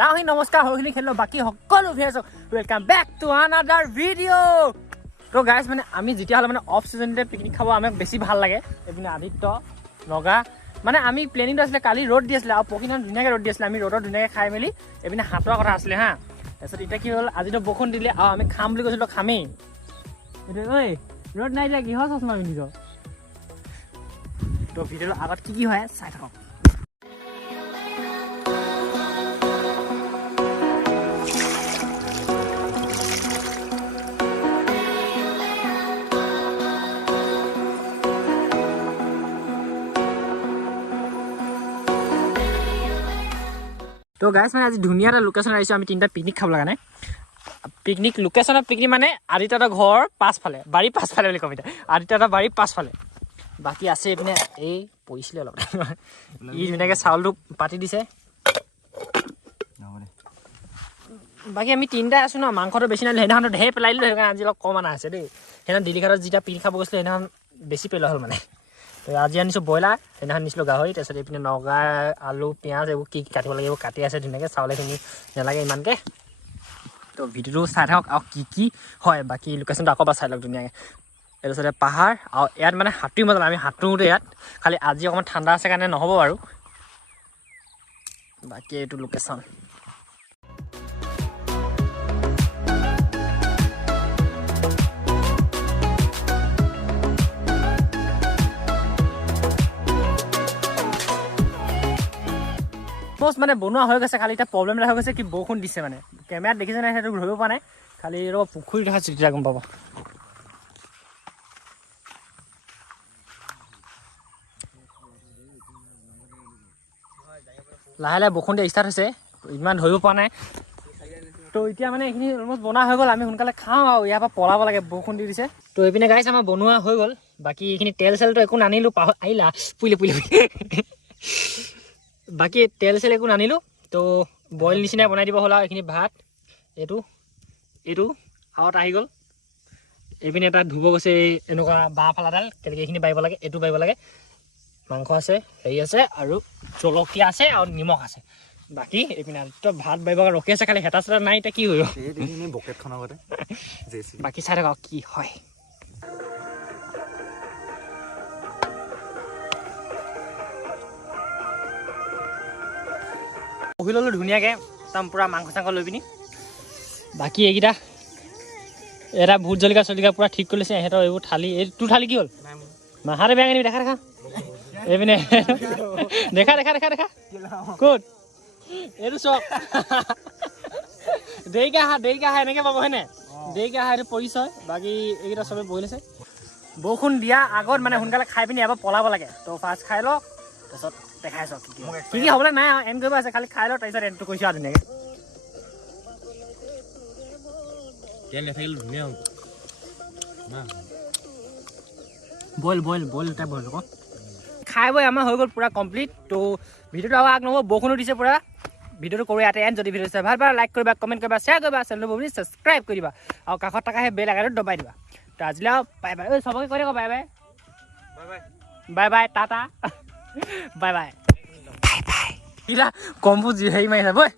ডাউহি নমস্কাৰ হৰখিনি খেলো বাকি সকলো viewers welcome back to another video. তো গাইস মানে আমি যেতিয়া হলে মানে অফ সিজনতে পিকনিক খাব আমাক বেছি ভাল লাগে। এপিনে আদিত্য নগা মানে আমি প্লেনিংটো আছিলে কালি ৰ'দ দি আছিলে আৰু পকিনা ধুনীয়াকৈ ৰ'দ দি আছিলে। আমি ৰ'দত ধুনীয়াকৈ খাই মেলি এপিনে হাতৰ কথা আছিলে হা। তাৰপিছত এতিয়া কি হ'ল আজিতো বৰষুণ দিলে আৰু আমি খাম বুলি কৈছিলোঁ খামেই। ঐ ৰ'দ নাই দিয়া কিহৰ চশমা পিন্ধিছ? তো ভিডিঅ'ৰ আগত কি হয় চাই থাকক। তো গাইছ মানে আজি ধুনীয়া এটা লোকেশ্যন আহিছোঁ আমি তিনিটা পিকনিক খাব লগা নাই। পিকনিক লোকেশ্যনত পিকনিক মানে আদিত্যটা ঘৰ পাছফালে বাৰী পাছফালে বুলি ক'ম এতিয়া আদিত্যটা বাৰী পাছফালে। বাকী আছে এইপিনে এই পৰিছিলে অলপ ই ধুনীয়াকৈ চাউলটো পাতি দিছে। বাকী আমি তিনিটাই আছোঁ ন, মাংসটো বেছি নাই সেইদিনাখনতো ঢেৰ পেলাই দিলোঁ সেইকাৰণে আজি অলপ কম অনা আছে দেই। সেইদিনা দিল্লীঘাটত যেতিয়া পিকনিক খাব গৈছিলোঁ সেইদিনাখন বেছি পেলোৱা হ'ল মানে। তো আজি আনিছোঁ ব্ৰইলাৰ, সেইদিনাখন নিছিলোঁ গাহৰি। তাৰপিছত এইপিনে নগা আলু পিঁয়াজ এইবোৰ কি কাটিব লাগিব কাটি আছে ধুনীয়াকৈ। চাউলখিনি নালাগে ইমানকৈ। তো ভিডিঅ'টো চাই থাকক আৰু কি হয় বাকী লোকেশ্যনটো আকৌ এবাৰ চাই লওক ধুনীয়াকৈ। তাৰপিছতে পাহাৰ আৰু ইয়াত মানে সাঁতুৰি মজা আমি সাঁতোৰোঁতে ইয়াত খালি আজি অকণমান ঠাণ্ডা আছে কাৰণে নহ'ব বাৰু। বাকী এইটো লোকেশ্যন মানে বনোৱা হৈ গৈছে। খালি এতিয়া প্ৰব্লেম এটা হৈ গৈছে কি বৰষুণ দিছে মানে কেমেৰাত দেখিছে নাই সেইটো ধৰিব পৰা নাই। খালি ৰ'ব পুখুৰীত দেখাইছোঁ তেতিয়া গম পাব। লাহে লাহে বৰষুণ দিয়া ষ্টাৰ্ট হৈছে, ইমান ধৰিব পৰা নাই। তো এতিয়া মানে এইখিনি অলমষ্ট বনোৱা হৈ গ'ল। আমি সোনকালে খাওঁ আৰু ইয়াৰ পৰা পলাব লাগে বৰষুণ দি দিছে। তো এইপিনে গাইছ আমাৰ বনোৱা হৈ গ'ল। বাকী এইখিনি তেল চেলটো একো নানিলোঁ আহিলা পুইলে বাকী তেল চেল একো নানিলোঁ। তো বইল নিচিনাই বনাই দিব হ'ল আৰু এইখিনি ভাত এইটো আৰু এটা আহি গ'ল। এইপিনে এটা ধুব গৈছে এই এনেকুৱা বাঁহ ফালাডাল কেনেকৈ এইখিনি বাঢ়িব লাগে এইটো বাঢ়িব লাগে। মাংস আছে হেৰি আছে আৰু জলকীয়া আছে আৰু নিমখ আছে। বাকী এইপিনে আদিত্য ভাত বাঢ়িব ৰখি আছে, খালি হেতা চেতা নাই এতিয়া কি কৰিব। বাকী চাই থাকক কি হয়। বহি ল'লোঁ ধুনীয়াকৈ একদম পূৰা মাংস চাংস লৈ পিনি। বাকী এইকেইটা এটা ভোট জলকীয়া চলকীয়া পূৰা ঠিক কৰি লৈছে ইহঁতৰ এইবোৰ থালি। এই তোৰ থালি কি হ'ল মাহাতে বেয়া আনিবি দেখা এইপিনে দেখা ক'ত এইটো চক দেৰিকৈ আহা এনেকৈ পাব হয়নে? দেৰিকৈ আহা এইটো পৰিচয়। বাকী এইকেইটা চবেই বহি লৈছে। বৰষুণ দিয়া আগত মানে সোনকালে খাই পিনি এবাৰ পলাব লাগে। তো ফাৰ্ষ্ট খাই লওক তাৰপিছত দেখাই চাওক কি হ'বলৈ নাই আৰু এণ্ড কৰিব আছে। খালি খাই লওক তাৰপিছত এণ্ডটো কৈছোঁ আৰু ধুনীয়াকৈ। বইল টাইপ বইল আকৌ খাই বৈ আমাৰ হৈ গ'ল পূৰা কমপ্লিট। তো ভিডিঅ'টো আৰু আগ নহ'ব বৰষুণো দিছে পূৰা। ভিডিঅ'টো কৰি ইয়াতে এণ্ড। যদি ভিডিঅ' চাই ভাল লাইক কৰিবা কমেণ্ট কৰিবা শ্বেয়াৰ কৰিবা চেনেলটো বুলি ছাবস্ক্ৰাইব কৰি দিবা আৰু কাষত থকা সেই বেল আইকনটো দবাই দিবা। তো আজিলৈ বাই বাই। চবকে কৈ দিয়ক বাই টাটা বাই বাই। এতিয়া কম্বু হেৰি মাৰি আছে বৈ।